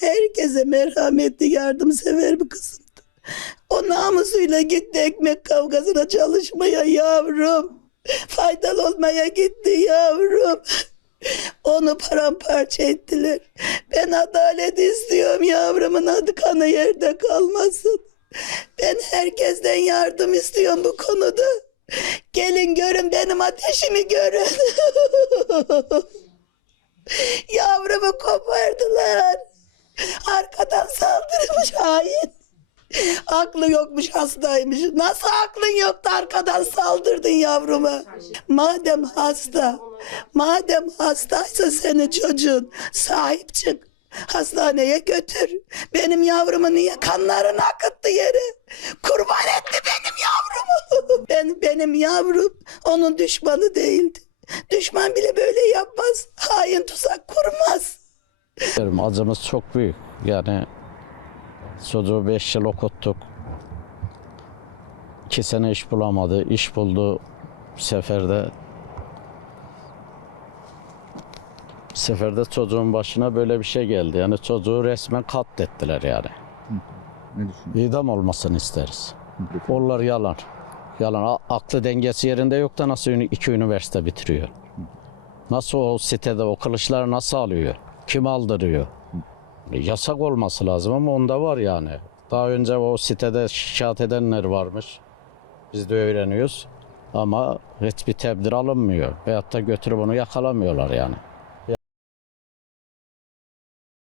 herkese merhametli, yardımsever bir kızımdı. O namusuyla gitti ekmek kavgasına çalışmaya yavrum. Faydalı olmaya gitti yavrum. Onu paramparça ettiler. Ben adalet istiyorum yavrumun adı kanı yerde kalmasın. Ben herkesten yardım istiyorum bu konuda. Gelin görün benim ateşimi görün. Yavrumu kopardılar. Arkadan saldırmış hain. Aklı yokmuş hastaymış. Nasıl aklın yoktu arkadan saldırdın yavruma? Madem hasta, madem hastaysa senin çocuğun sahip çık. Hastaneye götür. Benim yavrumu niye kanlarını akıttı yere? Kurban etti benim yavrumu. Ben benim yavrum onun düşmanı değildi. Düşman bile böyle yapmaz. Hain tuzak kurmaz. Acımız çok büyük. Yani çocuğu 5 yıl okuttuk. 2 sene iş bulamadı. İş buldu seferde. Seferde çocuğun başına böyle bir şey geldi. Yani çocuğu resmen katlettiler yani. Ne düşünüyorsun? İdam olmasını isteriz. Onlar yalan. Yalan. A- aklı dengesi yerinde yok da nasıl ünü- iki üniversite bitiriyor? Nasıl o sitede o kılıçları nasıl alıyor? Kim aldırıyor? Yasak olması lazım ama onda var yani. Daha önce o sitede şikayet edenler varmış. Biz de öğreniyoruz. Ama hiçbir tedbir alınmıyor. Veyahut da götürüp onu yakalamıyorlar yani.